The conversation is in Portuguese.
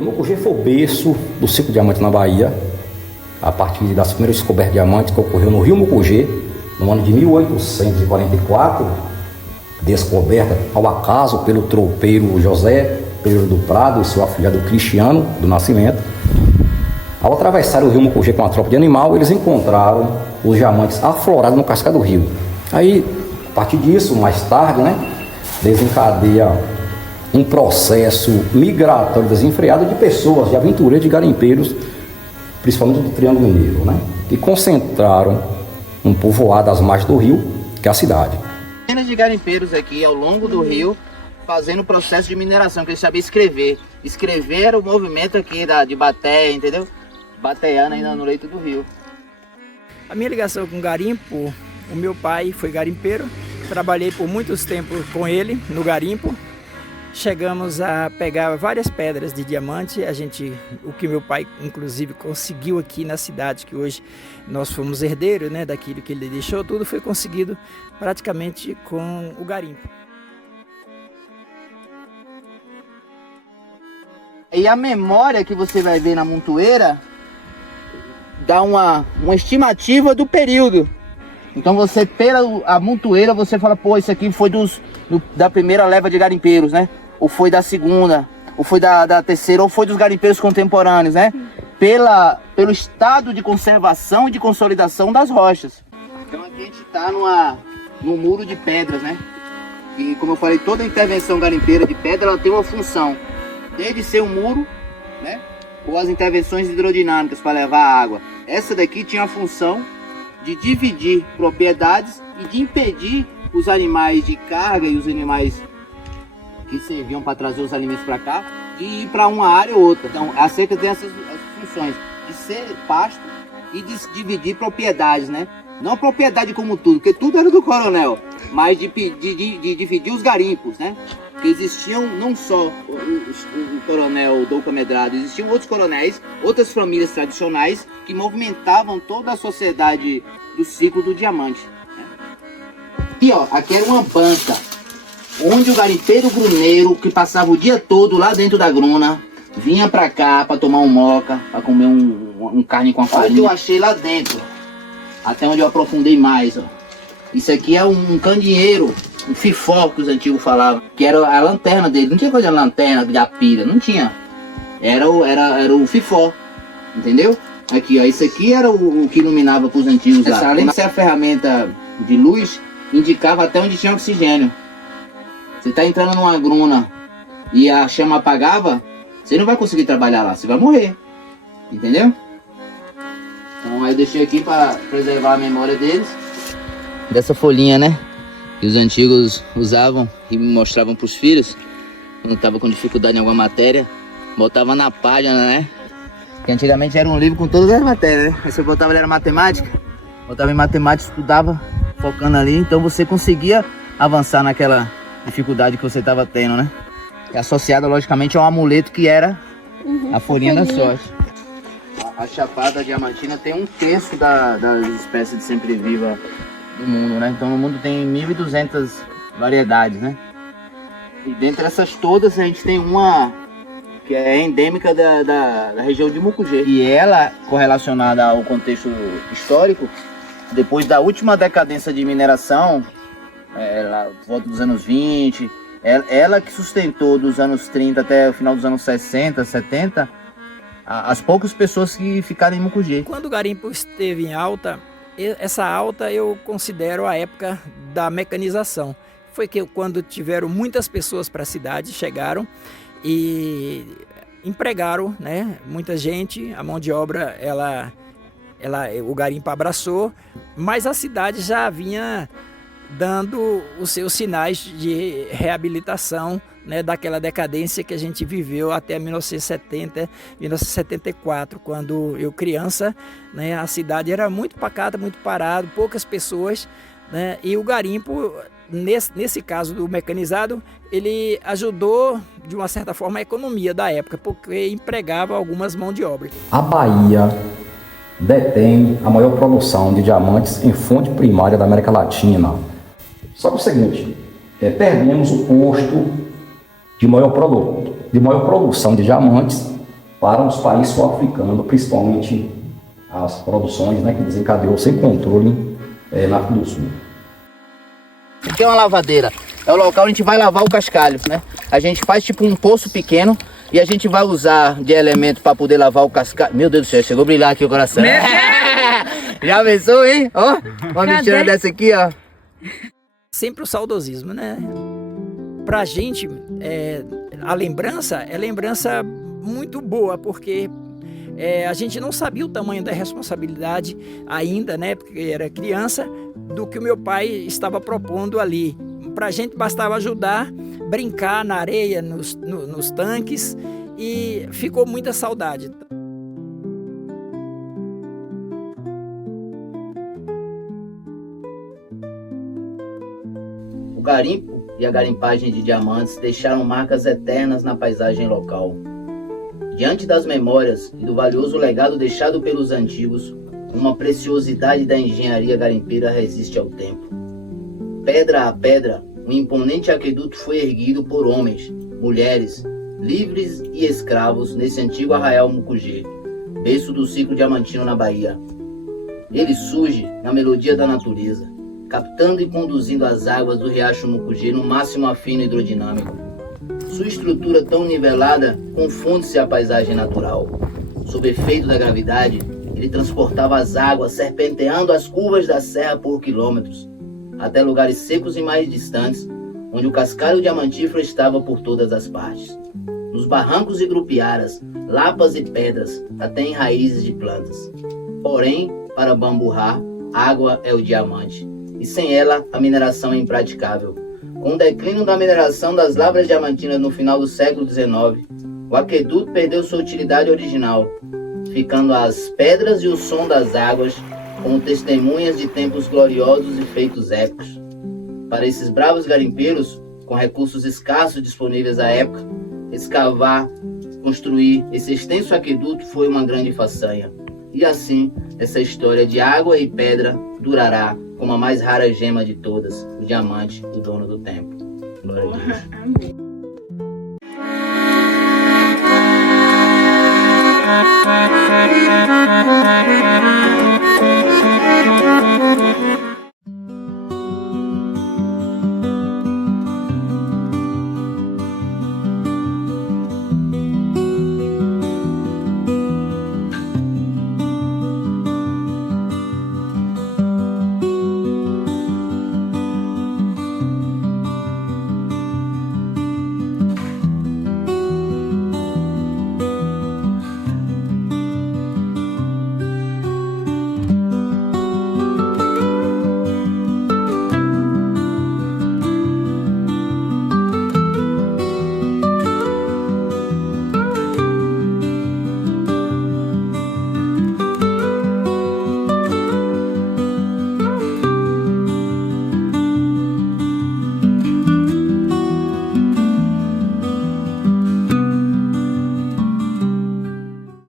Mucugê foi o berço do ciclo de diamante na Bahia, a partir das primeiras descobertas de diamantes que ocorreu no rio Mucugê, no ano de 1844, descoberta ao acaso pelo tropeiro José Pereira do Prado e seu afilhado Cristiano do Nascimento. Ao atravessar o rio Mucugê com uma tropa de animal, eles encontraram os diamantes aflorados no cascata do rio. Aí, a partir disso, mais tarde, desencadeia um processo migratório desenfreado de pessoas, de aventureiros, de garimpeiros, principalmente do Triângulo Mineiro, que concentraram um povoado às margens do rio, que é a cidade. Centenas de garimpeiros aqui ao longo do rio, fazendo o processo de mineração, que eles sabiam escrever. Escrever era o movimento aqui de bateia, entendeu? Bateando ainda no leito do rio. A minha ligação com o garimpo, o meu pai foi garimpeiro, trabalhei por muitos tempos com ele no garimpo. Chegamos a pegar várias pedras de diamante, o que meu pai inclusive conseguiu aqui na cidade, que hoje nós fomos herdeiros, daquilo que ele deixou, tudo foi conseguido praticamente com o garimpo. E a memória que você vai ver na montoeira dá uma estimativa do período. Então você, pela a montoeira, você fala, pô, isso aqui foi da primeira leva de garimpeiros, ou foi da segunda, ou foi da terceira, ou foi dos garimpeiros contemporâneos, pelo estado de conservação e de consolidação das rochas. Então aqui a gente está num muro de pedras, E como eu falei, toda intervenção garimpeira de pedra, ela tem uma função, desde ser um muro, ou as intervenções hidrodinâmicas para levar a água. Essa daqui tinha a função de dividir propriedades e de impedir os animais de carga e os animais que serviam para trazer os alimentos para cá, de ir para uma área ou outra. Então a cerca tem essas funções de ser pasto e de dividir propriedades, Não propriedade como tudo, porque tudo era do coronel, mas de dividir os garimpos, Que existiam não só o coronel Douca Medrado, existiam outros coronéis, outras famílias tradicionais que movimentavam toda a sociedade do ciclo do diamante. Aqui, aqui era uma banca, onde o garimpeiro gruneiro, que passava o dia todo lá dentro da gruna, vinha pra cá pra tomar um moca, pra comer um carne com a farinha. Olha o que eu achei lá dentro, até onde eu aprofundei mais. Isso aqui é um candeeiro, um fifó que os antigos falavam, que era a lanterna dele. Não tinha coisa de lanterna, de apira, não tinha. Era o fifó, entendeu? Aqui, isso aqui era o que iluminava para os antigos lá. Além de ser a ferramenta de luz, indicava até onde tinha oxigênio. Você está entrando numa gruna e a chama apagava, você não vai conseguir trabalhar lá, você vai morrer, entendeu? Então aí eu deixei aqui para preservar a memória deles. Dessa folhinha, que os antigos usavam e mostravam para os filhos, quando estava com dificuldade em alguma matéria, botava na página, Que antigamente era um livro com todas as matérias, Aí você botava, era matemática, botava em matemática, estudava, focando ali, então você conseguia avançar naquela dificuldade que você estava tendo, Que é associada, logicamente, ao amuleto que era a folhinha da sorte. A Chapada Diamantina tem 1/3 das espécies de sempre-viva do mundo, Então no mundo tem 1.200 variedades, E dentre essas todas a gente tem uma que é endêmica da região de Mucugê. E ela, correlacionada ao contexto histórico, depois da última decadência de mineração, lá, volta dos anos 20, ela que sustentou dos anos 30 até o final dos anos 60, 70, as poucas pessoas que ficaram em Mucugê. Quando o garimpo esteve em alta, essa alta eu considero a época da mecanização. Foi quando tiveram muitas pessoas para a cidade, chegaram e empregaram, muita gente, a mão de obra, o garimpo abraçou, mas a cidade já vinha dando os seus sinais de reabilitação, daquela decadência que a gente viveu até 1970, 1974, quando eu criança, a cidade era muito pacata, muito parado, poucas pessoas, e o garimpo, nesse caso do mecanizado, ele ajudou de uma certa forma a economia da época, porque empregava algumas mãos de obra. A Bahia detém a maior produção de diamantes em fonte primária da América Latina. Só que é o seguinte, perdemos o posto de maior produção de diamantes para os países sul-africanos, principalmente as produções, né, que desencadeou sem controle na África do Sul. Aqui é uma lavadeira, é o local onde a gente vai lavar o cascalho, né? A gente faz tipo um poço pequeno e a gente vai usar de elemento para poder lavar o cascalho. Meu Deus do céu, chegou a brilhar aqui o coração. Já pensou, hein? Ó, uma mentira dessa aqui, ó. Sempre o saudosismo, né? Pra gente, a lembrança é lembrança muito boa, porque a gente não sabia o tamanho da responsabilidade ainda, né? Porque era criança, do que o meu pai estava propondo ali. Pra gente bastava ajudar, brincar na areia, nos tanques, e ficou muita saudade. O garimpo e a garimpagem de diamantes deixaram marcas eternas na paisagem local. Diante das memórias e do valioso legado deixado pelos antigos, uma preciosidade da engenharia garimpeira resiste ao tempo. Pedra a pedra, um imponente aqueduto foi erguido por homens, mulheres, livres e escravos nesse antigo arraial Mucugê, berço do ciclo diamantino na Bahia. Ele surge na melodia da natureza, captando e conduzindo as águas do riacho Mucugê no máximo afino hidrodinâmico. Sua estrutura tão nivelada confunde-se à paisagem natural. Sob efeito da gravidade, ele transportava as águas serpenteando as curvas da serra por quilômetros, até lugares secos e mais distantes, onde o cascalho diamantífero estava por todas as partes. Nos barrancos e grupiaras, lapas e pedras, até em raízes de plantas. Porém, para Bamburrá, água é o diamante, e sem ela a mineração é impraticável. Com o declínio da mineração das lavras diamantinas no final do século XIX, o aqueduto perdeu sua utilidade original, ficando as pedras e o som das águas como testemunhas de tempos gloriosos e feitos épicos. Para esses bravos garimpeiros, com recursos escassos disponíveis à época, escavar, construir esse extenso aqueduto foi uma grande façanha. E assim, essa história de água e pedra durará como a mais rara gema de todas, o diamante, o dono do tempo. Glória a Deus. Amém.